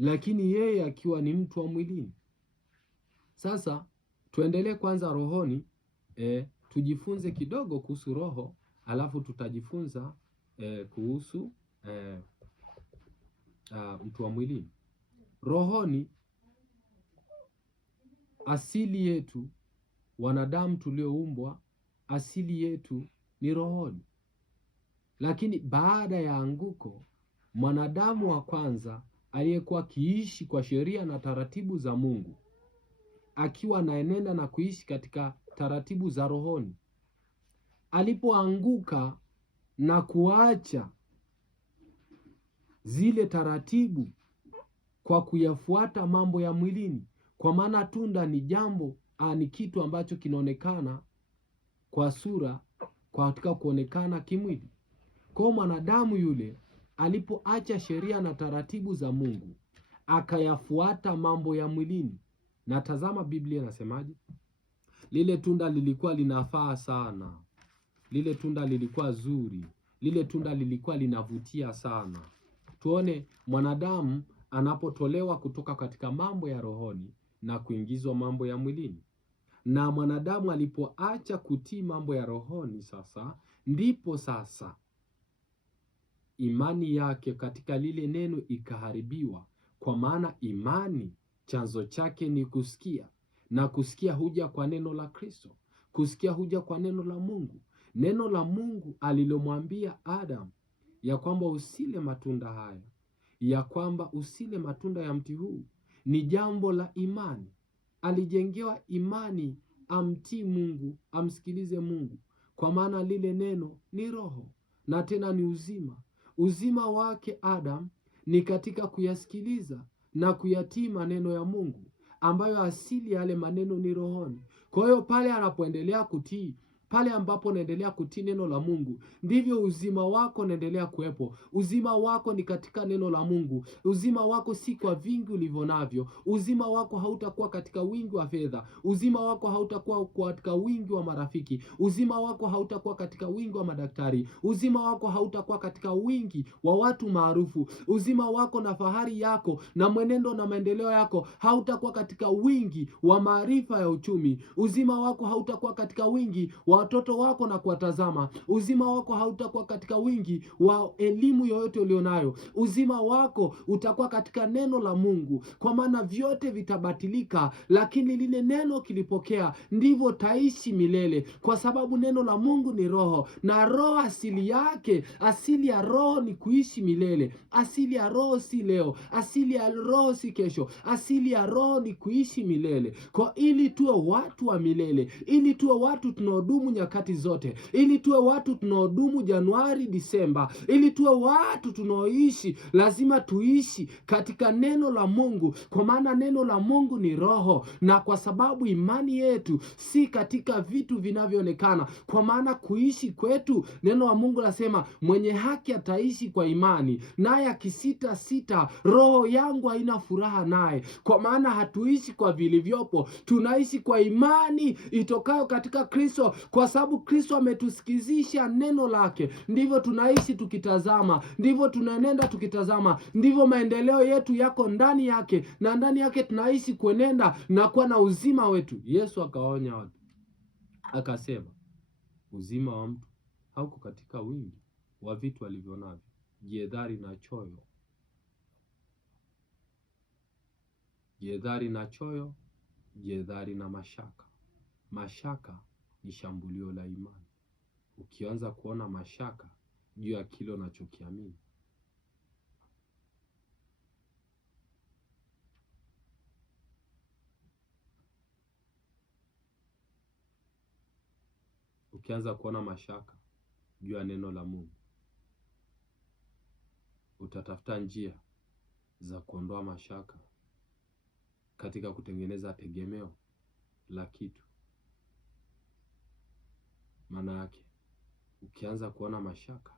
lakini yeye akiwa ni mtu wa mwilini. Sasa tuendelee kwanza rohoni, tujifunze kidogo kuhusu roho, alafu tutajifunza kuhusu mtu wa mwilini. Rohoni, asili yetu wanadamu tulioumbwa, asili yetu ni rohoni. Lakini baada ya anguko, mwanadamu wa kwanza aliyekuwa akiishi kwa sheria na taratibu za Mungu, akiwa anaenenda na kuishi katika taratibu za rohoni, alipoanguka na kuacha zile taratibu kwa kuyafuata mambo ya mwilini, kwa maana tunda ni jambo ni kitu ambacho kinaonekana kwa sura, katika kuonekana kimwili. Kwa mwanadamu yule alipoacha sheria na taratibu za Mungu, akayafuata mambo ya mwilini. Na tazama Biblia inasemaje? Lile tunda lilikuwa linafaa sana. Lile tunda lilikuwa zuri. Lile tunda lilikuwa linavutia sana. Tuone mwanadamu anapotolewa kutoka katika mambo ya rohoni na kuingizwa mambo ya mwilini. Na mwanadamu alipoacha kutii mambo ya rohoni, sasa ndipo sasa imani yake katika lile neno ikaharibiwa. Kwa maana imani chanzo chake ni kusikia, na kusikia huja kwa neno la Kristo, kusikia huja kwa neno la Mungu. Neno la Mungu alilomwambia Adam ya kwamba usile matunda haya, ya kwamba usile matunda ya mti huu, ni jambo la imani. Alijengewa imani amtii Mungu, amsikilize Mungu, kwa maana lile neno ni roho na tena ni uzima. Uzima wake Adam ni katika kuyasikiliza na kuyatii maneno ya Mungu, ambayo asili yale maneno ni rohoni. Kwa hiyo pale anapoendelea kutii, pale ambapo unaendelea kutii neno la Mungu, ndivyo uzima wako unaendelea kuwepo. Uzima wako ni katika neno la Mungu. Uzima wako si kwa vingi ulivyo navyo. Uzima wako hautakuwa katika wingi wa fedha. Uzima wako hautakuwa katika wingi wa marafiki. Uzima wako hautakuwa katika wingi wa madaktari. Uzima wako hautakuwa katika wingi wa watu maarufu. Uzima wako na fahari yako na mwenendo na maendeleo yako hautakuwa katika wingi wa maarifa ya uchumi. Uzima wako hautakuwa katika wingi wa watoto wako na kuwatazama. Uzima wako hautakuwa katika wingi wa elimu yoyote ulionayo. Uzima wako utakuwa katika neno la Mungu, kwa maana vyote vitabatilika, lakini lile neno kilipokea, ndivyo taishi milele, kwa sababu neno la Mungu ni roho, na roho asili yake, asili ya roho ni kuishi milele. Asili ya roho si leo, asili ya roho si kesho, asili ya roho ni kuishi milele. Kwa ili tuwe watu wa milele, ili tuwe watu tunaodumu nyakati zote, ili tuwe watu tunaodumu Januari, Disemba, ili tuwe watu tunaoishi, lazima tuishi katika neno la Mungu, kwa maana neno la Mungu ni roho. Na kwa sababu imani yetu si katika vitu vinavyoonekana, kwa maana kuishi kwetu, neno la Mungu lasema mwenye haki ataishi kwa imani, naye akisita sita, roho yangu haina furaha naye. Kwa maana hatuishi kwa vilivyopo, tunaishi kwa imani itokayo katika Kristo, kwa sababu Kristo ametusikizisha neno lake. Ndivyo tunaishi tukitazama, ndivyo tunaenenda tukitazama, ndivyo maendeleo yetu yako ndani yake, na ndani yake tunaishi kuenenda na kuwa na uzima wetu. Yesu akaonya watu, akasema uzima wa mtu hauko katika wingi wa vitu alivyo navyo, jihadhari na choyo. Jihadhari na choyo, jihadhari na mashaka. Mashaka ni shambulio la imani. Ukianza kuona mashaka juu ya kile unachokiamini, ukianza kuona mashaka juu ya neno la Mungu, utatafuta njia za kuondoa mashaka katika kutengeneza tegemeo la kitu. Maana yake ukianza kuona mashaka